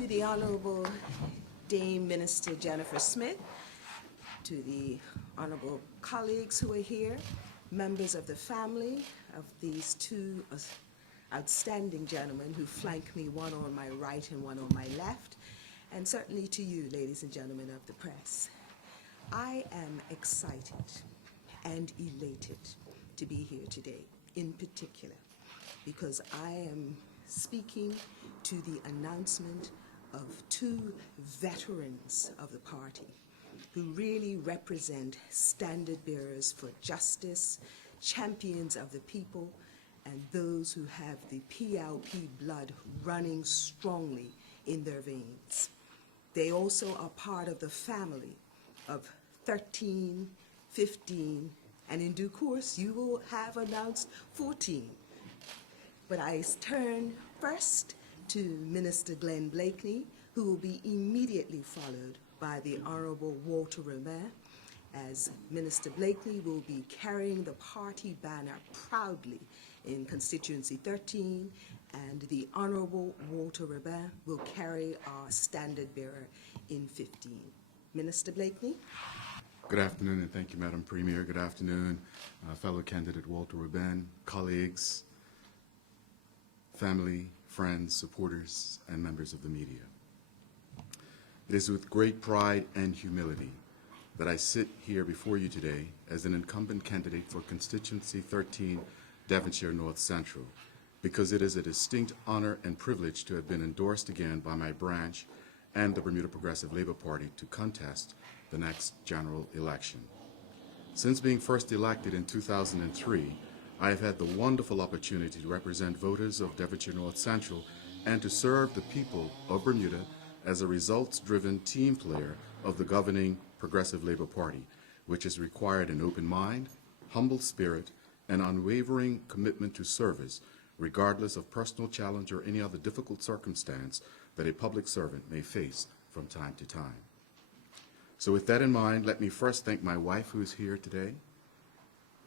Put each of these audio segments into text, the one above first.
to the Honorable Dame Minister Jennifer Smith, to the honorable colleagues who are here, members of the family of these two outstanding gentlemen who flank me, one on my right and one on my left, and certainly to you, ladies and gentlemen of the press. I am excited and elated to be here today, in particular, because I am speaking to the announcement of two veterans of the party who really represent standard bearers for justice, champions of the people, and those who have the PLP blood running strongly in their veins. They also are part of the family of 13, 15, and in due course you will have announced 14. But I turn first to Minister Glen Blakeney, who will be immediately followed by the Honorable Walter Robin, as Minister Blakeney will be carrying the party banner proudly in constituency 13, and the Honorable Walter Robin will carry our standard bearer in 15. Minister Blakeney. Good afternoon, and thank you, Madam Premier. Good afternoon, fellow candidate Walter Robin, colleagues, family, friends, supporters, and members of the media. It is with great pride and humility that I sit here before you today as an incumbent candidate for constituency 13, Devonshire North Central, because it is a distinct honor and privilege to have been endorsed again by my branch and the Bermuda Progressive Labour Party to contest the next general election. Since being first elected in 2003, I have had the wonderful opportunity to represent voters of Devonshire North Central and to serve the people of Bermuda as a results-driven team player of the governing Progressive Labour Party, which has required an open mind, humble spirit, and unwavering commitment to service, regardless of personal challenge or any other difficult circumstance that a public servant may face from time to time. So with that in mind, let me first thank my wife, who is here today,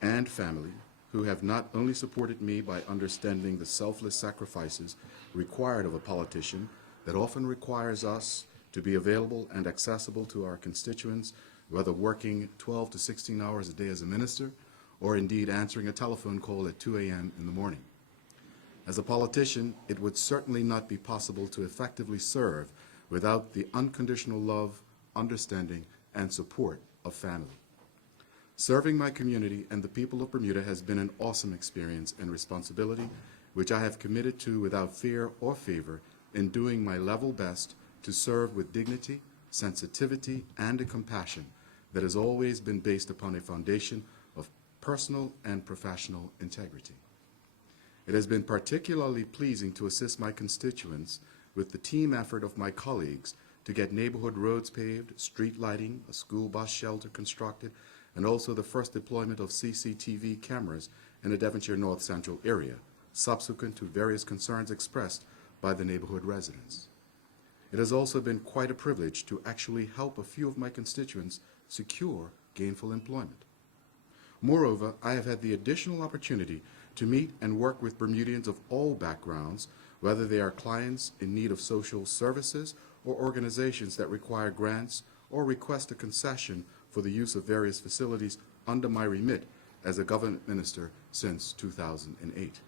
and family, who have not only supported me by understanding the selfless sacrifices required of a politician that often requires us to be available and accessible to our constituents, whether working 12 to 16 hours a day as a minister, or indeed answering a telephone call at 2 a.m. in the morning. As a politician, it would certainly not be possible to effectively serve without the unconditional love, understanding, and support of family. Serving my community and the people of Bermuda has been an awesome experience and responsibility, which I have committed to without fear or favor, in doing my level best to serve with dignity, sensitivity, and a compassion that has always been based upon a foundation of personal and professional integrity. It has been particularly pleasing to assist my constituents with the team effort of my colleagues to get neighborhood roads paved, street lighting, a school bus shelter constructed, and also the first deployment of CCTV cameras in the Devonshire North Central area, subsequent to various concerns expressed by the neighborhood residents. It has also been quite a privilege to actually help a few of my constituents secure gainful employment. Moreover, I have had the additional opportunity to meet and work with Bermudians of all backgrounds, whether they are clients in need of social services or organizations that require grants or request a concession for the use of various facilities under my remit as a government minister since 2008.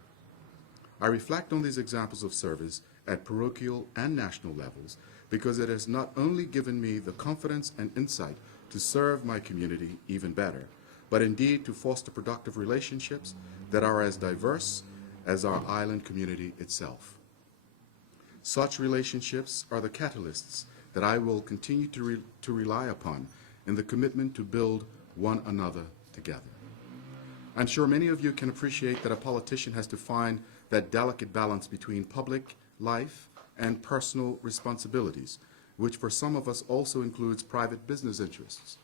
I reflect on these examples of service at parochial and national levels because it has not only given me the confidence and insight to serve my community even better, but indeed to foster productive relationships that are as diverse as our island community itself. Such relationships are the catalysts that I will continue to rely upon in the commitment to build one another together. I'm sure many of you can appreciate that a politician has to find that delicate balance between public life and personal responsibilities, which for some of us also includes private business interests.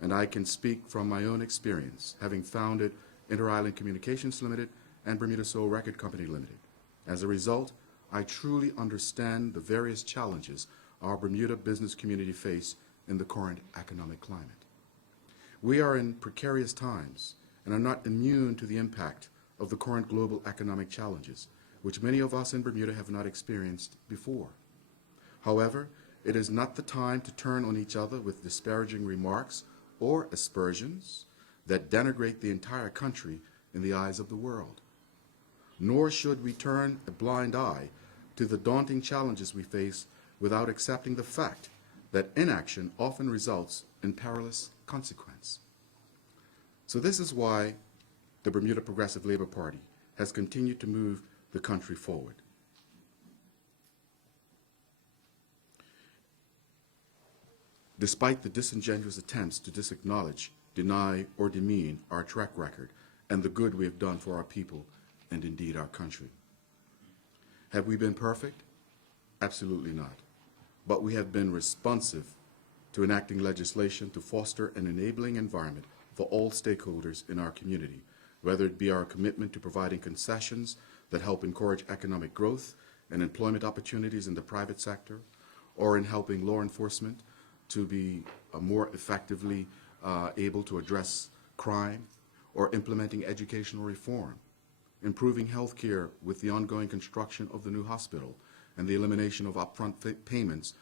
And I can speak from my own experience, having founded Inter-Island Communications Limited and Bermuda Soul Record Company Limited. As a result, I truly understand the various challenges our Bermuda business community face in the current economic climate. We are in precarious times and are not immune to the impact of the current global economic challenges, which many of us in Bermuda have not experienced before. However, it is not the time to turn on each other with disparaging remarks or aspersions that denigrate the entire country in the eyes of the world. Nor should we turn a blind eye to the daunting challenges we face without accepting the fact that inaction often results in perilous consequence. So this is why the Bermuda Progressive Labor Party has continued to move the country forward. Despite the disingenuous attempts to disacknowledge, deny, or demean our track record and the good we have done for our people and indeed our country. Have we been perfect? Absolutely not. But we have been responsive to enacting legislation to foster an enabling environment for all stakeholders in our community, whether it be our commitment to providing concessions that help encourage economic growth and employment opportunities in the private sector, or in helping law enforcement to be more effectively able to address crime, or implementing educational reform, improving health care with the ongoing construction of the new hospital and the elimination of upfront payments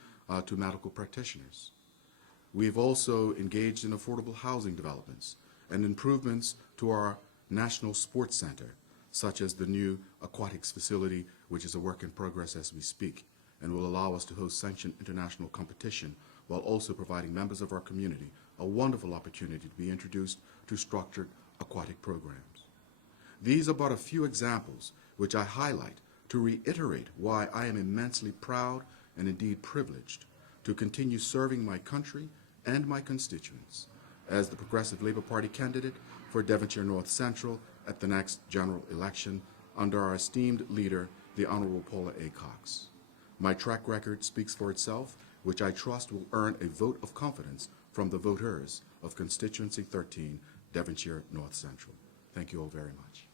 to medical practitioners. We've also engaged in affordable housing developments and improvements to our National Sports Center, such as the new aquatics facility, which is a work in progress as we speak, and will allow us to host sanctioned international competition while also providing members of our community a wonderful opportunity to be introduced to structured aquatic programs. These are but a few examples which I highlight to reiterate why I am immensely proud and indeed privileged to continue serving my country and my constituents as the Progressive Labor Party candidate for Devonshire North Central at the next general election under our esteemed leader, the Honorable Paula A. Cox. My track record speaks for itself, which I trust will earn a vote of confidence from the voters of Constituency 13, Devonshire North Central. Thank you all very much.